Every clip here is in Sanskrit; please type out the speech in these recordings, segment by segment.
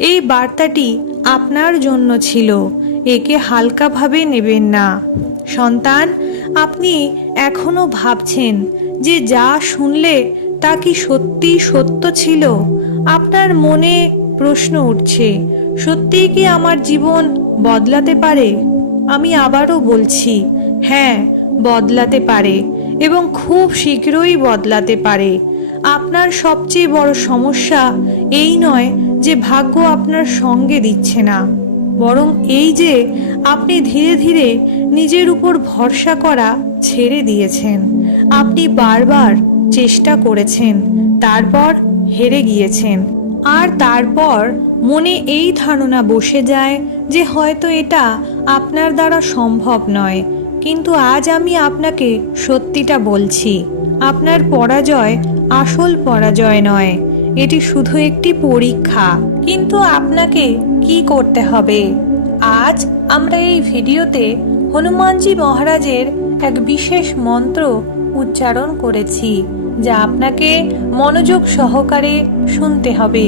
এই বার্তাটি আপনার জন্য ছিল, একে হালকাভাবে নেবেন না। সন্তান, আপনি এখনো ভাবছেন যে যা শুনলে তা কি সত্যি সত্য ছিল? আপনার মনে প্রশ্ন উঠছে, সত্যিই কি আমার জীবন বদলাতে পারে? আমি আবারও বলছি, হ্যাঁ, বদলাতে পারে এবং খুব শীঘ্রই বদলাতে পারে। আপনার সবচেয়ে বড় সমস্যা এই নয় যে ভাগ্য আপনার সঙ্গে দিচ্ছে না, বরং এই যে আপনি ধীরে ধীরে নিজের উপর ভরসা করা ছেড়ে দিয়েছেন। আপনি বারবার চেষ্টা করেছেন, তারপর হেরে গিয়েছেন, আর তারপর মনে এই ধারণা বসে যায় যে হয়তো এটা আপনার দ্বারা সম্ভব নয়। কিন্তু আজ আমি আপনাকে সত্যিটা বলছি, আপনার পরাজয় আসল পরাজয় নয়, এটি শুধু একটি পরীক্ষা। কিন্তু আপনাকে কি করতে হবে? আজ আমরা এই ভিডিওতে হনুমানজি মহারাজের এক বিশেষ মন্ত্র উচ্চারণ করেছি, যা আপনাকে মনোযোগ সহকারে শুনতে হবে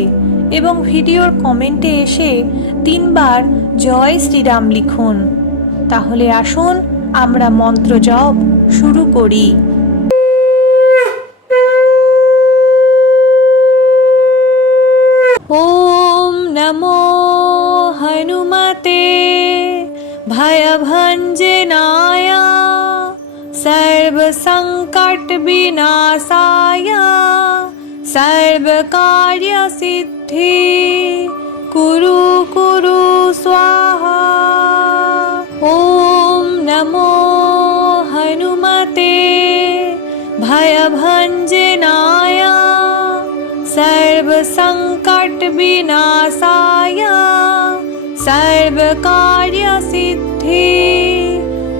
এবং ভিডিওর কমেন্টে এসে 3 বার জয় শ্রীরাম লিখুন। তাহলে আসুন আমরা মন্ত্র জপ শুরু করি। ওম নমো হনুমতে ভয়ভঞ্জনায় सर्वसंकट विनाशाय सर्वकार्य सिद्धि कुरु कुरु स्वाहा। ओम नमो हनुमते भयभंजनाय सर्वसंकट विनाशाय सर्वकार्य सिद्धि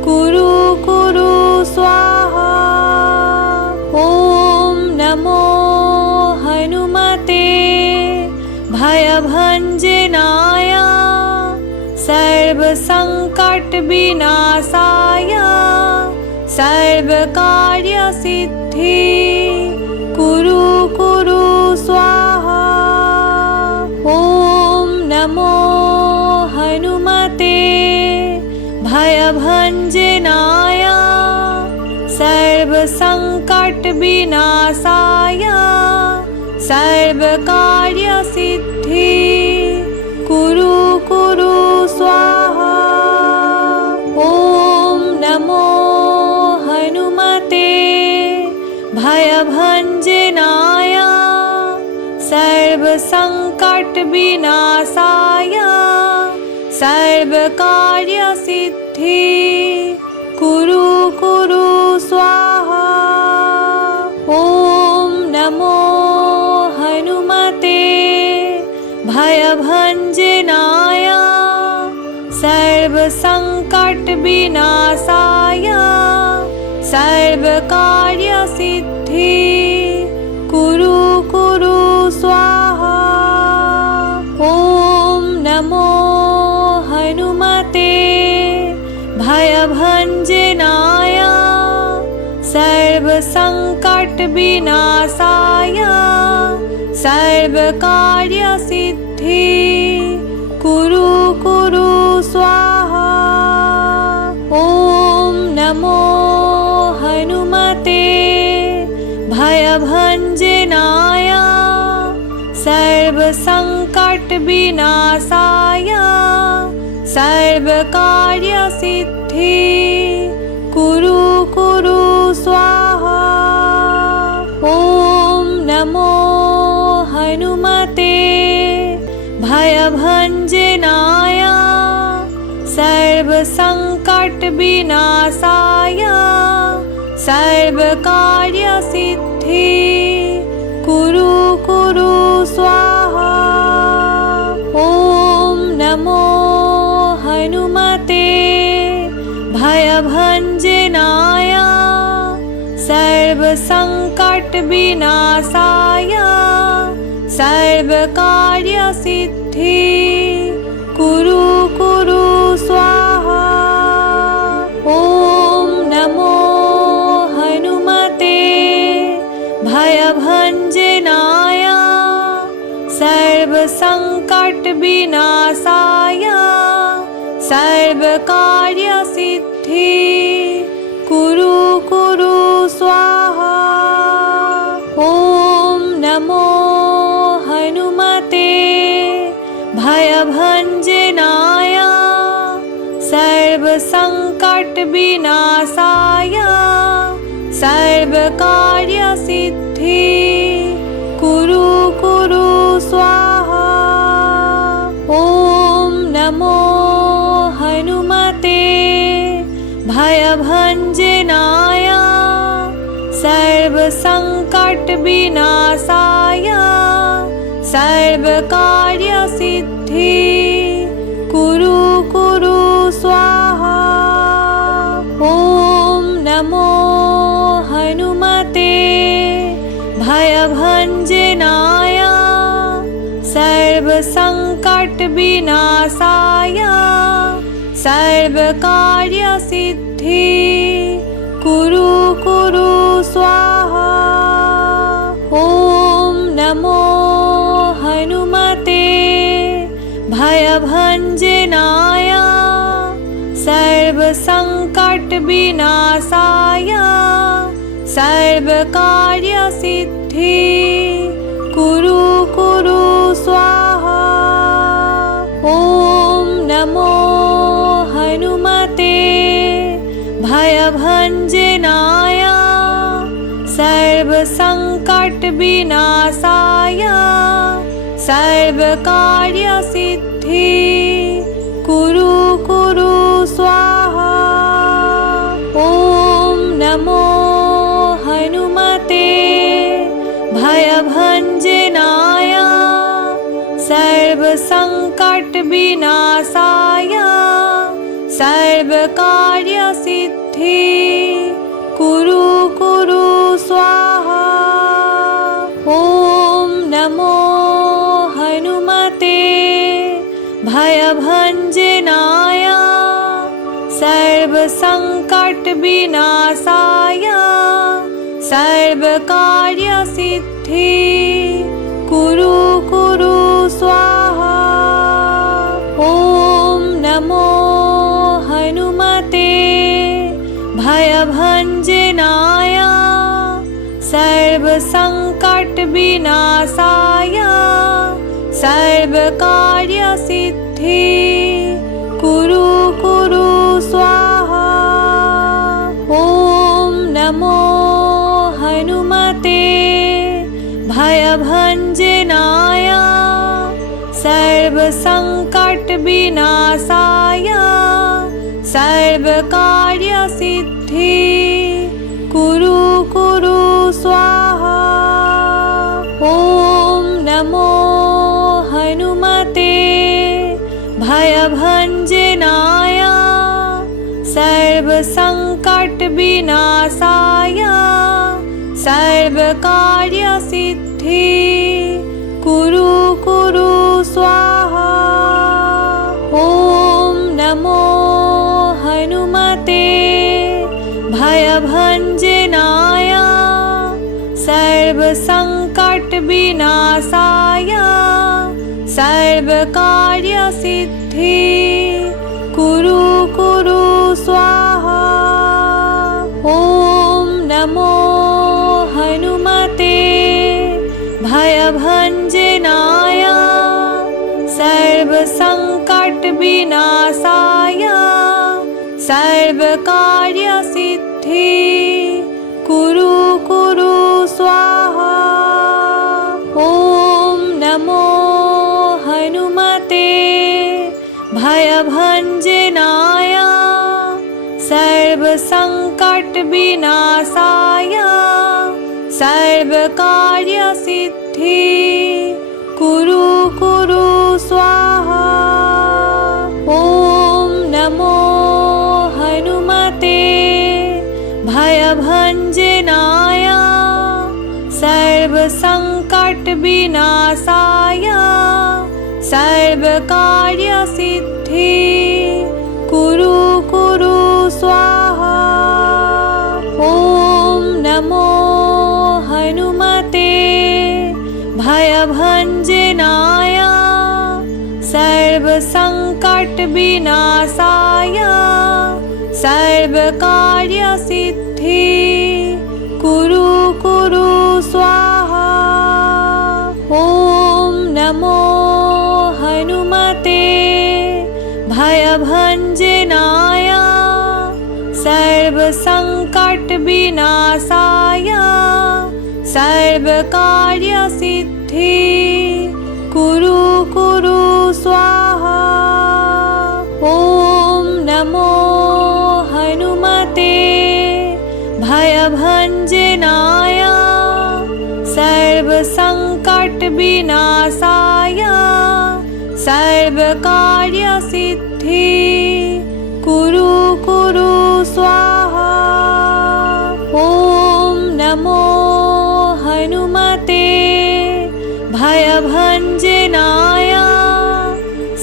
कुरु कुरु स्वाहा। ओम नमो हनुमते भयभंजनाय सर्वसंकट विनाशाय सर्वकार्य सिद्धि कुरु कुरु स्वाहा। ओम नमो हनुमते भयभंजनाय सर्वसंकट विनाशाय सर्वकार्य सिद्धि कुरु कुरु स्वाहा। ओम नमो हनुमते भयभंजनाय सर्वसंकट विनाशाय सर्वकार्य सिद्धि कुरु कुरु स्वाहा। ओम नमो हनुमते भयभंजनाय सर्वसंकट विनाशाय सर्वकार्य सिद्धि कुरु कुरु स्वाहा। ओम नमो हनुमते भयभंजनाय सर्वसंकट विनाशाय सर्वकार्य सिद्धि कुरु कुरु स्वाहा। ओम नमो हनुमते भयभंजनाय सर्वसंकट विनाशाय सर्वकार्य सिद्धि कुरु कुरु स्वाहा। ओम नमो हनुमते भयभंजनाय सर्वसंकट विनाशाय सर्वकार्य सिद्धि कुरु कुरु स्वाहा। ओम नमो हनुमते भयभंजनाय सर्वसंकट विनाशाय सर्वकार्य सिद्धि कुरु कुरु स्वाहा। ओम नमो हनुमते भयभंजनाय सर्वसंकट विनाशाय सर्वकार्यसिद्धि कुरु कुरु स्वाहा। ॐ नमो हनुमते भयभञ्जनाय सर्वसङ्कटविनाशाय सर्वकार्यसिद्धि कुरु कुरु स्वाहा। ॐ नमो हनुमते भयभञ्जनाय सर्वसङ्कटविनाशाय सर्वकार्यसिद्धि कुरु कुरु स्वाहा। ॐ नमो हनुमते भयभञ्जनाय सर्वसङ्कटविनाशाय सर्वकार्यसिद्धि कुरु कुरु स्वाहा। ॐ नमो हनुमते भयभञ्जनाय सर्वसङ्कटविनाशाय सर्वकार्यसिद्धि कुरु कुरु स्वाहा। ॐ नमो हनुमते भयभञ्जनाय सर्वसङ्कटविनाशाय सर्वकार्यसिद्धि कुरु कुरु स्वाहा। ॐ नमो हनुमते भयभञ्जनाय सर्वसङ्कटविनाशाय सर्वकार्यसिद्धि कुरु कुरु स्वाहा। ॐ नमो हनुमते भयभञ्जनाय सर्वसङ्कटविनाशाय सर्वकार्यसिद्धि कुरु कुरु स्वाहा। ॐ नमो हनुमते भयभञ्जनाय सर्वसङ्कटविनाशाय सर्वकार्यसिद्धि कुरु कुरु स्वाहा। ॐ नमो हनुमते भयभञ्जनाय सर्वसङ्कटविनाशाय सर्वकार्यसिद्धि कुरु कुरु स्वाहा। ॐ नमो हनुमते भयभञ्जनाय सर्वसङ्कटविनाशाय सर्वकार्यसिद्धि कुरु कुरु स्वाहा। ॐ नमो हनुमते भयभञ्जनाय सर्वसङ्कटविनाशाय सर्वकार्यसिद्धि कुरु कुरु स्वाहा। ॐ नमो हनुमते भयभञ्जनाय सर्वसङ्कटविनाशाय सर्वकार्यसिद्धि कुरु कुरु स्वाहा। ॐ नमो हनुमते भयभञ्जनाय सर्वसङ्कटविनाशाय सर्वकार्यसिद्धि कुरु कुरु स्वाहा। ॐ नमो हनुमते भयभञ्जनाय सर्वसङ्कटविनाशाय सर्वकार्यसिद्धि कुरु कुरु स्वाहा। ॐ नमो हनुमते भयभञ्जनाय सर्वसङ्कटविनाशाय सर्वकार्यसिद्धि कुरु कुरु स्वाहा। ॐ नमो हनुमते भयभञ्जनाय सर्वसङ्कटविनाशाय सर्वकार्यसिद्धि कुरु कुरु स्वाहा। ॐ नमो हनुमते भयभञ्जनाय सर्वसङ्कटविनाशाय सर्वकार्यसिद्धि कुरु कुरु स्वाहा। ॐ नमो हनुमते भयभञ्जनाय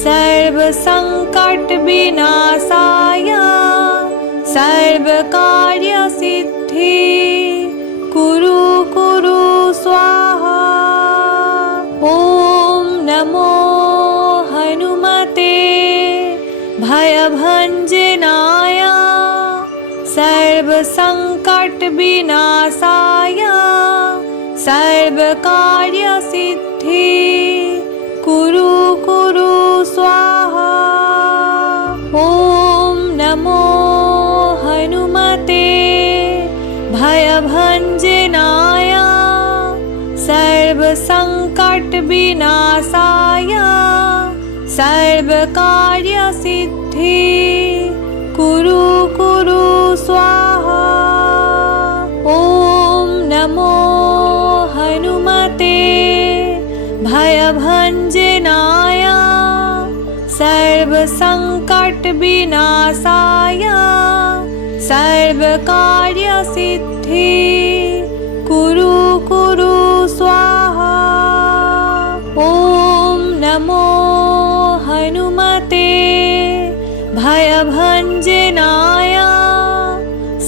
सर्वसङ्कटविनाशाय सर्वकार्यसिद्धि कुरु कुरु स्वाहा। ॐ नमो हनुमते भयभञ्जनाय सर्वसङ्कटविनाशाय सर्वकार्यसिद्धि कुरु कुरु स्वाहा। ॐ नमो हनुमते भयभञ्जनाय सर्वसङ्कटविनाशाय सर्वकार्यसिद्धि कुरु कुरु स्वाहा। ॐ नमो हनुमते भयभञ्जनाय सर्वसङ्कटविनाशाय सर्वकार्यसिद्धि कुरु कुरु स्वाहा। ॐ नमो हनुमते भयभञ्जनाय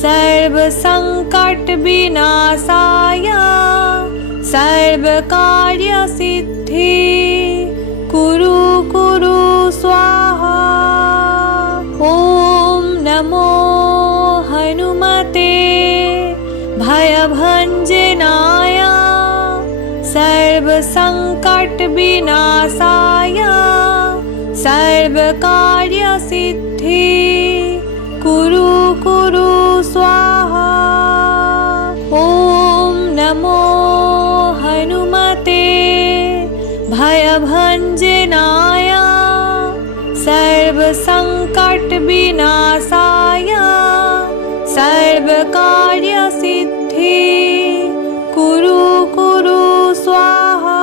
सर्वसङ्कटविनाशाय सर्वकार्यसिद्धि कुरु कुरु स्वाहा। ॐ नमो हनुमते भयभञ्जनाय सर्वसङ्कटविनाशाय सर्वकार्यसिद्धि कुरु कुरु स्वाहा। ॐ नमो हनुमते भयभञ्जनाय सर्वसङ्कटविनाशाय सर्वकार्यसिद्धि कुरु कुरु स्वाहा।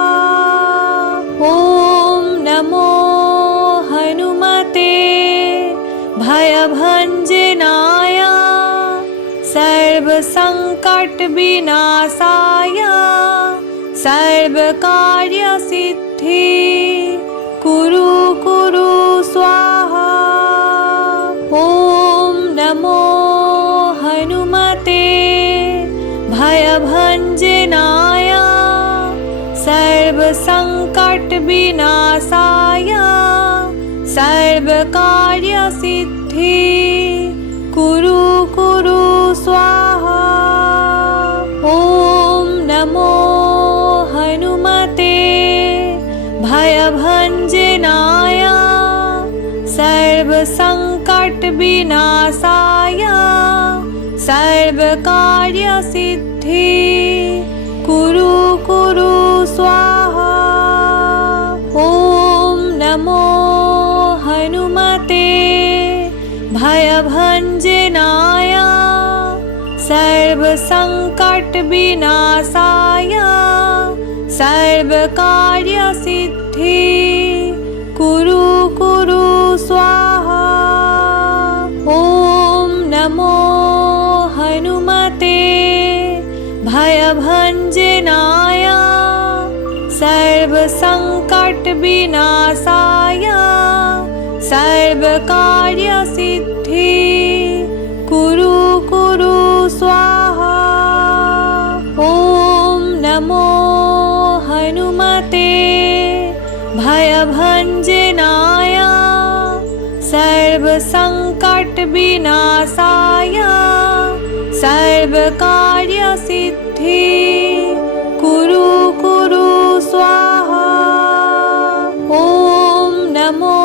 ॐ नमो हनुमते भयभञ्जनाय सर्वसङ्कटविनाशाय सर्वकार्यसिद्धि कुरु कुरु स्वाहा। ॐ नमो हनुमते भयभञ्जनाय सर्वसङ्कटविनाशाय सर्वकार्यसिद्धि कुरु कुरु स्वाहा। ॐ नमो हनुमते भयभञ्जनाय सर्वसङ्कटविनाशाय सर्वकार्यसिद्धि कुरु कुरु स्वाहा। ॐ नमो हनुमते भयभञ्जनाय सर्वसङ्कटविनाशाय सर्वकार्यसिद्धि कुरु कुरु स्वाहा। ॐ नमो हनुमते भयभञ्जनाय सर्वसङ्कटविनाशाय सर्वकार्यसिद्धि कुरु कुरु स्वाहा। ॐ नमो हनुमते भयभञ्जनाय सर्वसङ्कटविनाशाय सर्वकार्यसिद्धि कुरु कुरु स्वाहा। ॐ नमो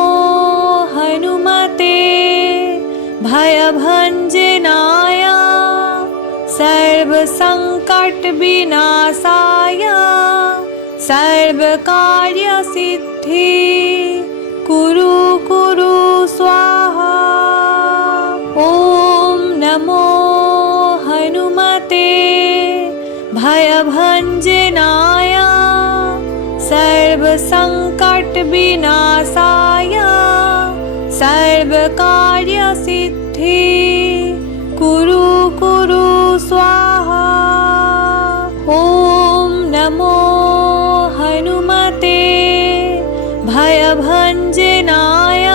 हनुमते भयभञ्जनाय सर्वसङ्कटविनाशाय सर्वकार्यसिद्धि कुरु कुरु स्वाहा। ॐ नमो हनुमते भयभञ्जनाय सर्वसङ्कटविनाशाय सर्वकार्यसिद्धि कुरु कुरु स्वाहा। ॐ नमो हनुमते भयभञ्जनाय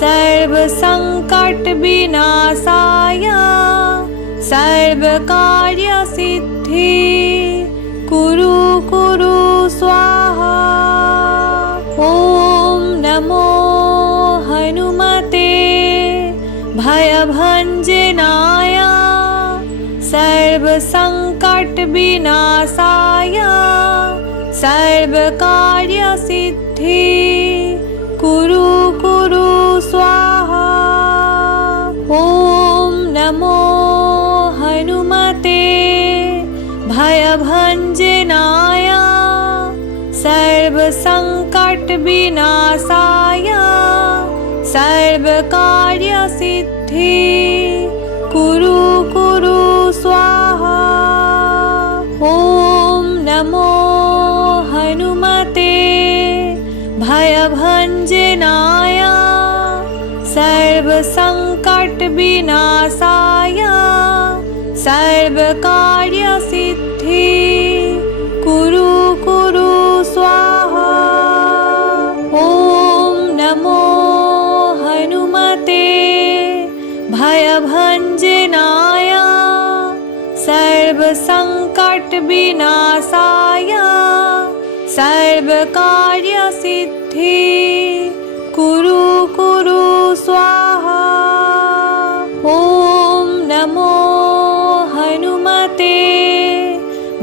सर्वसङ्कटविनाशाय सर्वकार्यसिद्धि कुरु कुरु स्वाहा। ॐ नमो हनुमते भयभञ्जनाय सर्वसङ्कटविनाशाय सर्वकार्यसिद्धि कुरु कुरु स्वाहा। ॐ नमो हनुमते भयभञ्जनाय सर्वसङ्कटविनाशाय सर्वकार्यसिद्धि कुरु कुरु स्वाहा। ॐ नमो हनुमते भयभञ्जनाय सर्वसङ्कटविनाशाय सर्वकार्यसिद्धि कुरु कुरु स्वाहा। ॐ नमो हनुमते भयभञ्जनाय सर्वसङ्कटविनाशाय सर्वकार्यसिद्धि कुरु कुरु स्वाहा। ॐ नमो हनुमते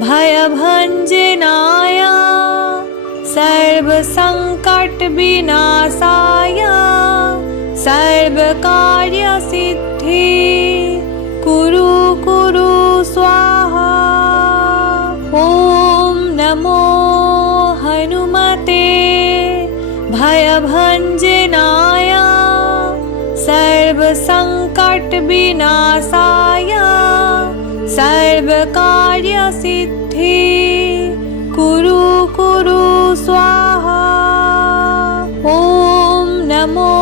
भयभञ्जनाय सर्वसङ्कटविनाशाय सर्वकार्यसिद्धि कुरु कुरु स्वाहा। ॐ नमो हनुमते भयभञ्जनाय सर्वसङ्कटविनाशाय सर्वकार्यसिद्धि कुरु कुरु स्वाहा। ॐ नमो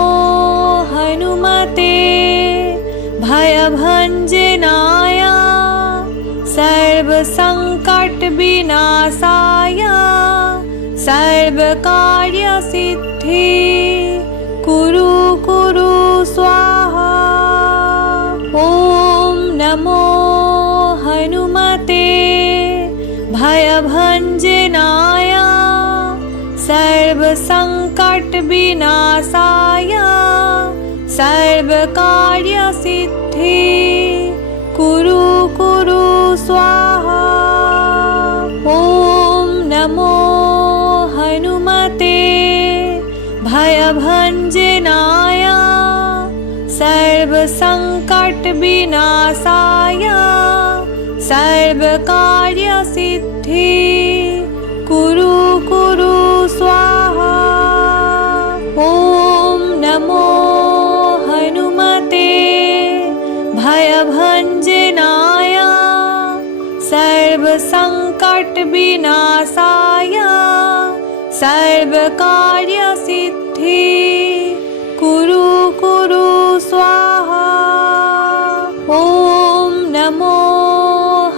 हनुमते भयभञ्जनाय सर्वसङ्कटविनाशाय सर्वकार्यसिद्धि कुरु कुरु स्वाहा। ॐ नमो हनुमते भयभञ्जनाय सर्वसङ्कटविनाशाय सर्वकार्यसिद्धि कुरु कुरु स्वाहा। ॐ नमो हनुमते भयभञ्जनाय सर्वसङ्कटविनाशाय सर्वकार्यसिद्धि कुरु कुरु स्वाहा। ॐ नमो हनुमते भयभञ्जनाय सर्वसङ्कटविनाशाय सर्वकार्यसिद्धि कुरु कुरु स्वाहा। ॐ नमो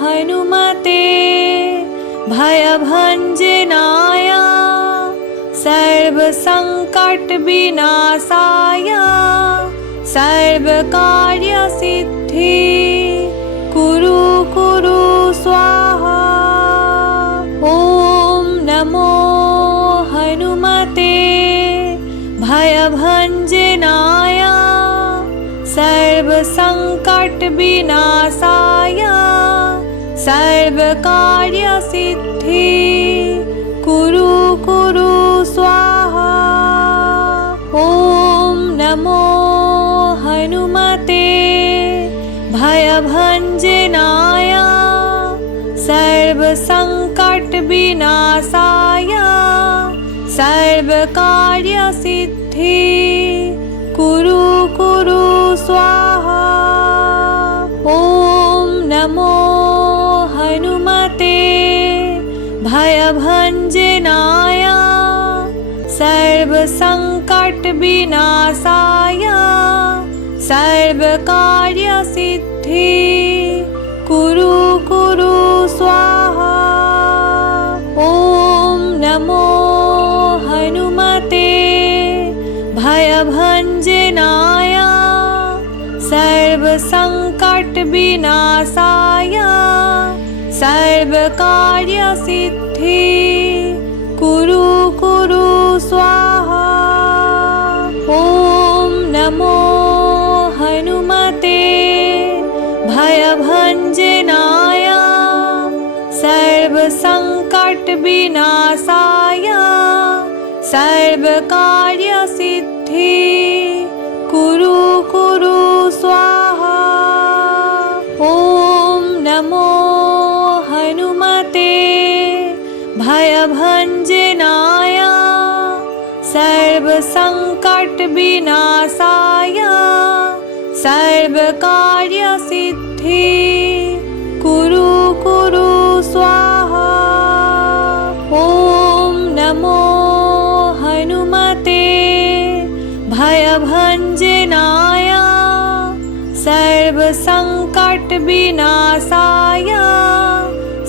हनुमते भयभञ्जनाय सर्वसङ्कटविनाशाय सर्वकार्यसिद्धि कुरु कुरु स्वाहा। ॐ नमो हनुमते भयभञ्जनाय सर्वसङ्कटविनाशाय सर्वकार्यसिद्धि कुरु कुरु स्वाहा। ॐ नमो हनुमते भयभञ्जनाय सर्वसङ्कटविनाशाय सर्वकार्यसिद्धि कुरु कुरु स्वाहा। ॐ नमो हनुमते भयभञ्जनाय सर्वसङ्कटविनाशाय सर्वकार्यसिद्धि कुरु कुरु स्वाहा। ॐ नमो हनुमते भयभञ्जनाय सर्वसङ्कटविनाशाय सर्वकार्यसिद्धि कुरु कुरु स्वाहा। ॐ नमो हनुमते भयभञ्जनाय सर्वसङ्कटविनाशाय सर्वकार्यसिद्धि कुरु कुरु स्वाहा। ॐ नमो हनुमते भयभञ्जनाय सर्वसङ्कटविनाशाय सर्वकार्यसिद्धि कुरु कुरु स्वाहा। ॐ नमो हनुमते भयभञ्जनाय सर्वसङ्कटविनाशाय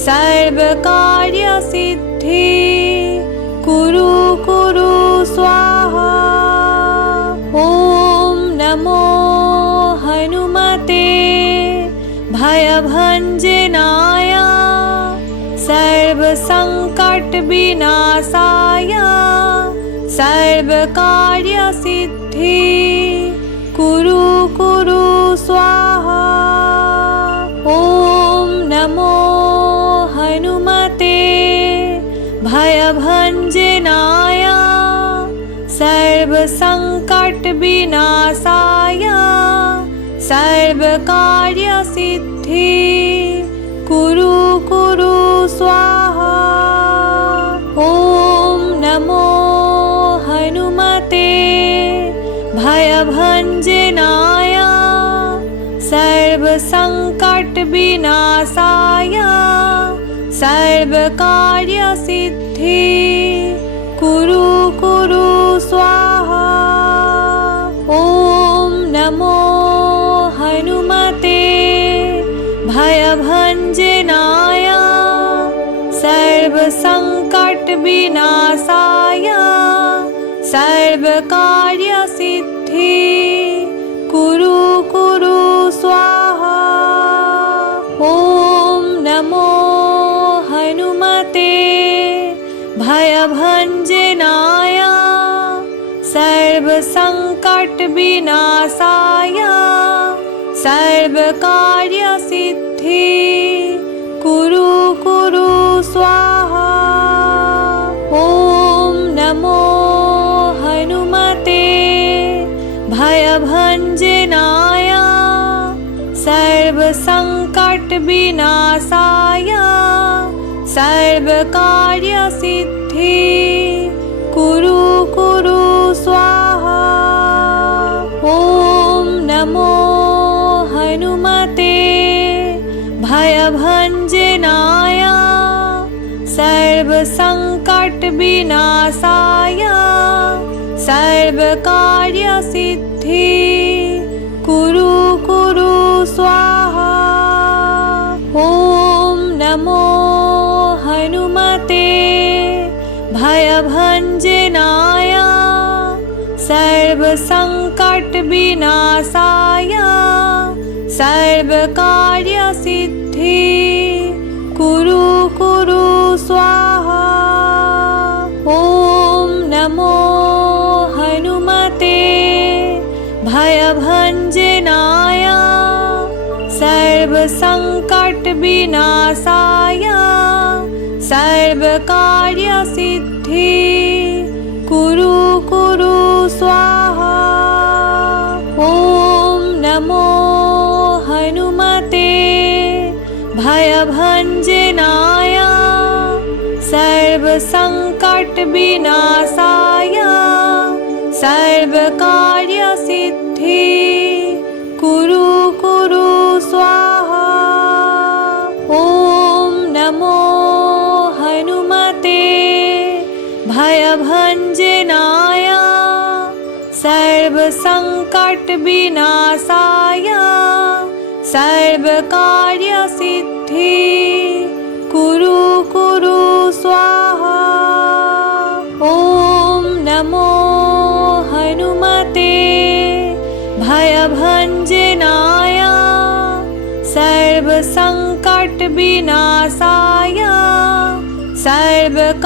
सर्वकार्यसिद्धि कुरु कुरु स्वाहा। ॐ नमो हनुमते भयभञ्जनाय सर्वसङ्कटविनाशाय सर्वकार्यसिद्धि कुरु कुरु स्वाहा। ॐ नमो हनुमते भयभञ्जनाय सर्वसङ्कटविनाशाय सर्वकार्यसिद्धि कुरु कुरु स्वाहा। ॐ नमो हनुमते भयभञ्जनाय सर्वसङ्कटविनाशाय सर्वकार्यसिद्धि कुरु कुरु स्वाहा। ॐ नमो हनुमते भयभञ्जनाय सर्वसङ्कटविनाशाय सर्वकार्यसिद्धि कुरु कुरु स्वाहा। ॐ नमो हनुमते भयभञ्जनाय सर्वसङ्कटविनाशाय सर्वकार्यसिद्धि कुरु कुरु स्वाहा। ॐ नमो हनुमते भयभञ्जनाय सर्वसङ्कटविनाशाय सर्वकार्यसिद्धि कुरु कुरु स्वाहा। ॐ नमो हनुमते भयभञ्जनाय सर्वसङ्कटविनाशाय सर्वकार्यसिद्धि कुरु कुरु स्वाहा। ॐ नमो हनुमते भयभञ्जनाय सर्वसङ्कटविनाशाय सर्वकार्यसिद्धि कुरु कुरु स्वाहा। ॐ नमो हनुमते भयभञ्जनाय सर्वसङ्कटविनाशाय सर्वकार्यसिद्धि कुरु कुरु स्वाहा। ॐ नमो हनुमते भयभञ्जनाय सर्वसङ्कटविनाशाय सर्वकार्यसिद्धि कुरु कुरु स्वाहा। ॐ नमो हनुमते भयभञ्जनाय सर्वसङ्कटविनाशाय सर्वकार्यसिद्धि कुरु कुरु स्वाहा। ॐ नमो हनुमते भयभञ्जनाय सर्वसङ्कटविनाशाय सर्वकार्यसिद्धि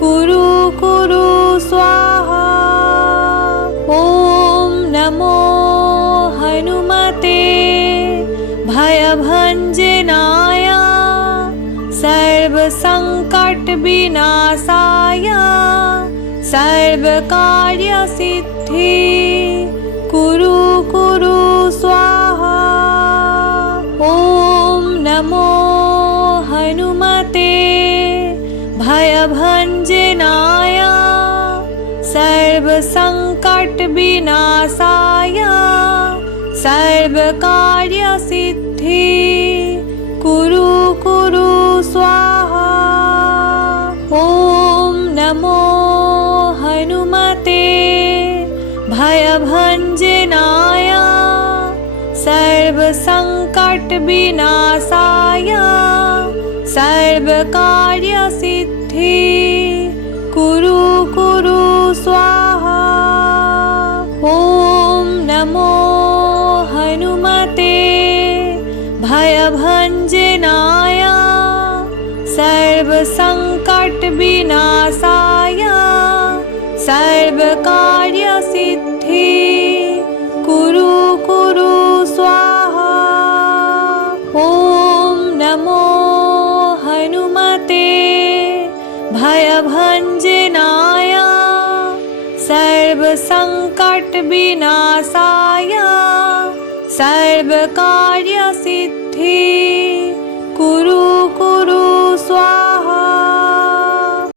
कुरु कुरु स्वाहा। ॐ नमो हनुमते भयभञ्जनाय सर्वसङ्कटविनाशाय सर्वकार्यसिद्धि कुरु कुरु स्वाहा। ॐ नमो हनुमते भयभञ्जनाय सर्वसङ्कटविनाशाय सर्वकार्यसिद्धि कुरु कुरु स्वाहा। ॐ नमो हनुमते भयभञ्जनाय सर्वसङ्कटविनाशाय सर्वकार्यसिद्धि कुरु कुरु स्वाहा। ॐ नमो हनुमते भयभञ्जनाय सर्वसङ्कटविनाशाय सर्वकार्यसिद्धि कुरु कुरु स्वाहा। ॐ नमो हनुमते भयभञ्जनाय सर्वसङ्कटविनाशाय सर्वकार्यसिद्धि